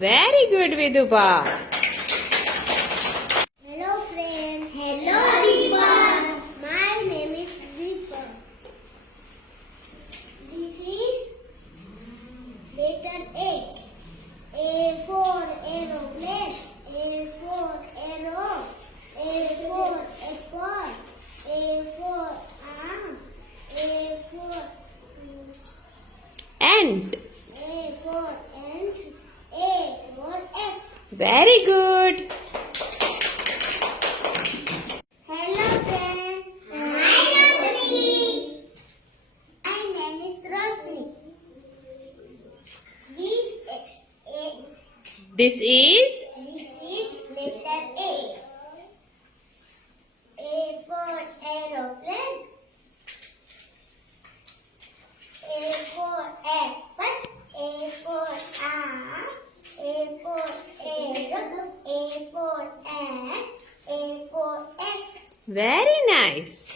Very good, Vidubha. Hello friend. Hello everyone. My name is Deepa. This is letter A. A for aeroplane. A for arrow. A for apple. A for arm. A for Ant. A for ant. A for X. Very good. Hello friend. Hi Rosni. My name is Rosni. This is This is letter A. A for aeroplane. A for apple. A for arm. A for arrow. A for ant. A for X. very nice.